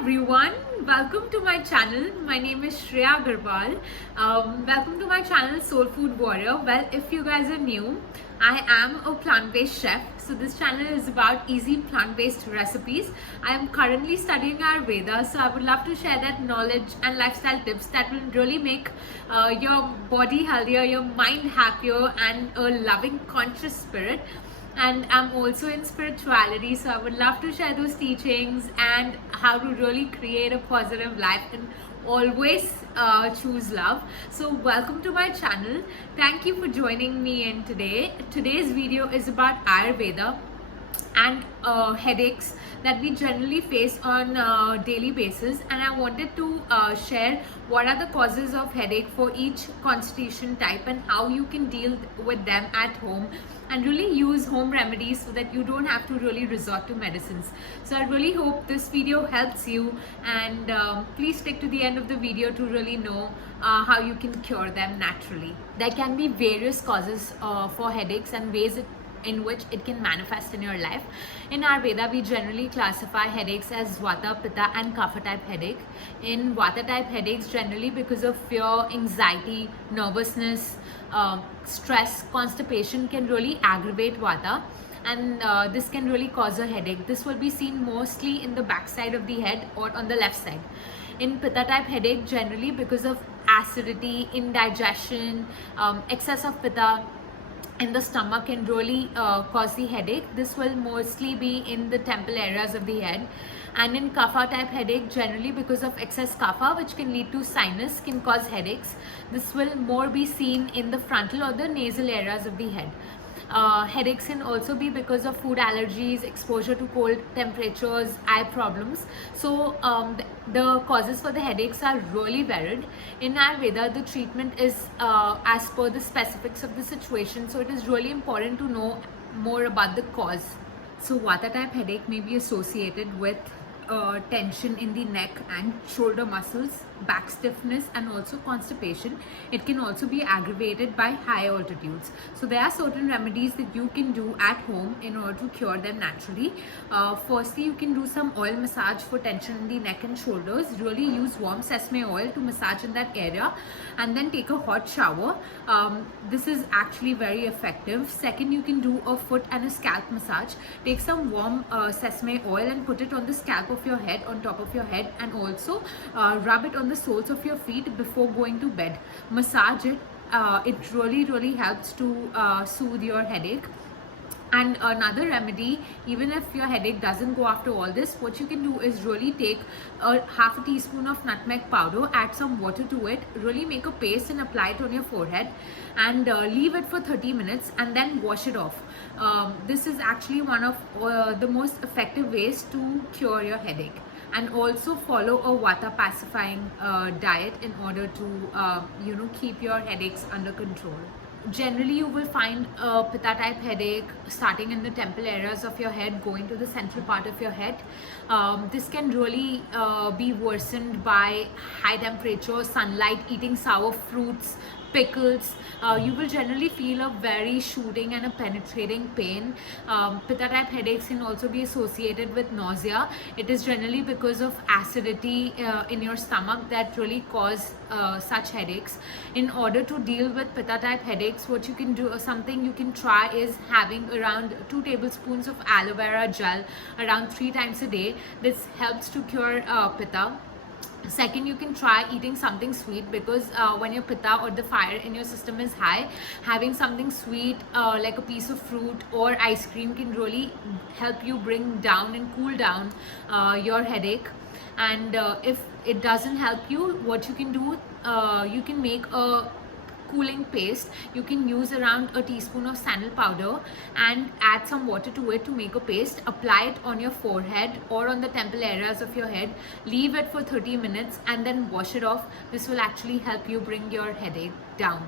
everyone, welcome to my channel. My name is Shreya Agarwal. Welcome to my channel Soul Food Warrior. Well, if you guys are new, I am a plant-based chef. So this channel is about easy plant-based recipes. I am currently studying Ayurveda, so I would love to share that knowledge and lifestyle tips that will really make your body healthier, your mind happier, and a loving, conscious spirit. And I'm also in spirituality, so I would love to share those teachings and how to really create a positive life and always choose love. So welcome to my channel. Thank you for joining me in today. Today's video is about Ayurveda and headaches that we generally face on a daily basis, and I wanted to share what are the causes of headache for each constitution type and how you can deal with them at home and really use home remedies so that you don't have to really resort to medicines. So I really hope this video helps you, and please stick to the end of the video to really know how you can cure them naturally. There can be various causes for headaches and ways in which it can manifest in your life. In Ayurveda, we generally classify headaches as Vata, Pitta and Kapha type headache. In Vata type headaches, generally because of fear, anxiety, nervousness, stress, constipation can really aggravate Vata, and this can really cause a headache. This will be seen mostly in the back side of the head or on the left side. In Pitta type headache, generally because of acidity, indigestion, excess of Pitta in the stomach can really cause the headache. This will mostly be in the temple areas of the head. And in Kapha type headache, generally because of excess Kapha, which can lead to sinus, can cause headaches. This will more be seen in the frontal or the nasal areas of the head. Headaches can also be because of food allergies, exposure to cold temperatures, eye problems. So the causes for the headaches are really varied. In Ayurveda, the treatment is as per the specifics of the situation. So it is really important to know more about the cause. So Vata type headache may be associated with tension in the neck and shoulder muscles, back stiffness, and also constipation. It can also be aggravated by high altitudes. So there are certain remedies that you can do at home in order to cure them naturally. Firstly, you can do some oil massage for tension in the neck and shoulders. Really use warm sesame oil to massage in that area, and then take a hot shower. This is actually very effective. Second, you can do a foot and a scalp massage. Take some warm sesame oil and put it on the scalp of your head, on top of your head, and also rub it on the soles of your feet before going to bed. Massage it. It really helps to soothe your headache. And another remedy, even if your headache doesn't go after all this, what you can do is really take a half a teaspoon of nutmeg powder, add some water to it, really make a paste and apply it on your forehead, and leave it for 30 minutes and then wash it off. This is actually one of the most effective ways to cure your headache. And also follow a Vata pacifying diet in order to keep your headaches under control. Generally, you will find a Pitta type headache starting in the temple areas of your head, going to the central part of your head. This can really be worsened by high temperature, sunlight, eating sour fruits, pickles. You will generally feel a very shooting and a penetrating pain. Pitta type headaches can also be associated with nausea. It is generally because of acidity in your stomach that really cause such headaches. In order to deal with Pitta type headaches, what you can do, or something you can try, is having around 2 tablespoons of aloe vera gel around 3 times a day. This helps to cure Pitta. Second, you can try eating something sweet, because when your Pitta or the fire in your system is high, having something sweet like a piece of fruit or ice cream can really help you bring down and cool down your headache. And if it doesn't help you, what you can do, you can make a cooling paste. You can use around a teaspoon of sandal powder and add some water to it to make a paste. Apply it on your forehead or on the temple areas of your head. Leave it for 30 minutes and then wash it off. This will actually help you bring your headache down.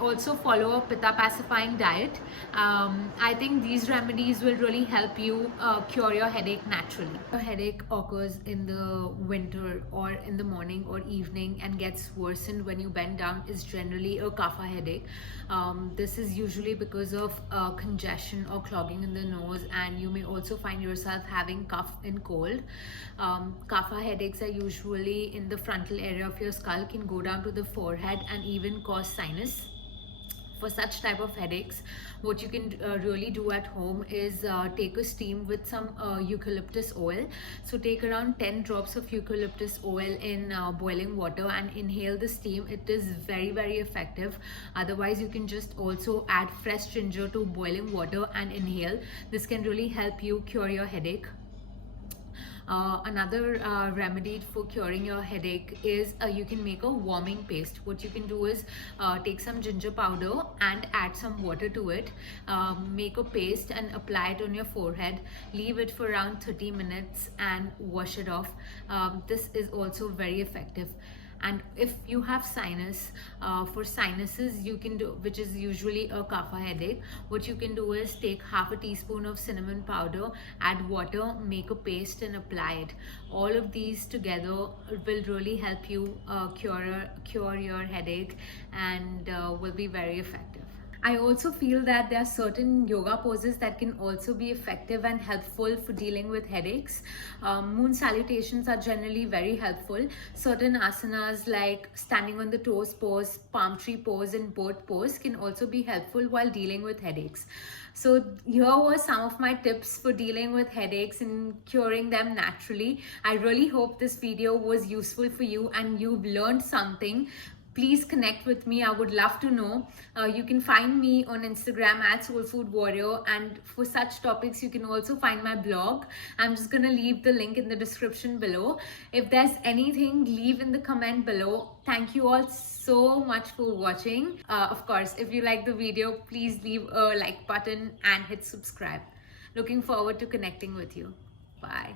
Also follow a pitta pacifying diet. I think these remedies will really help you cure your headache naturally. A headache occurs in the winter or in the morning or evening and gets worsened when you bend down is generally a kapha headache. This is usually because of congestion or clogging in the nose, and you may also find yourself having cough and cold. Kapha headaches are usually in the frontal area of your skull, can go down to the forehead and even cause sinus. For such type of headaches, what you can really do at home is take a steam with some eucalyptus oil. So take around 10 drops of eucalyptus oil in boiling water and inhale the steam. It is very effective. Otherwise, you can just also add fresh ginger to boiling water and inhale. This can really help you cure your headache. Another remedy for curing your headache is you can make a warming paste. What you can do is take some ginger powder and add some water to it, make a paste and apply it on your forehead, leave it for around 30 minutes and wash it off. This is also very effective. And if you have sinus, for sinuses you can do, which is usually a kapha headache, what you can do is take half a teaspoon of cinnamon powder, add water, make a paste and apply it. All of these together will really help you cure your headache and will be very effective. I also feel that there are certain yoga poses that can also be effective and helpful for dealing with headaches. Moon salutations are generally very helpful. Certain asanas like standing on the toes pose, palm tree pose and bird pose can also be helpful while dealing with headaches. So here were some of my tips for dealing with headaches and curing them naturally. I really hope this video was useful for you and you've learned something. Please connect with me. I would love to know. You can find me on Instagram at Soul Food Warrior, and for such topics you can also find my blog. I'm just gonna leave the link in the description below. If there's anything, leave in the comment below. Thank you all so much for watching. Of course, if you like the video, please leave a like button and hit subscribe. Looking forward to connecting with you. Bye.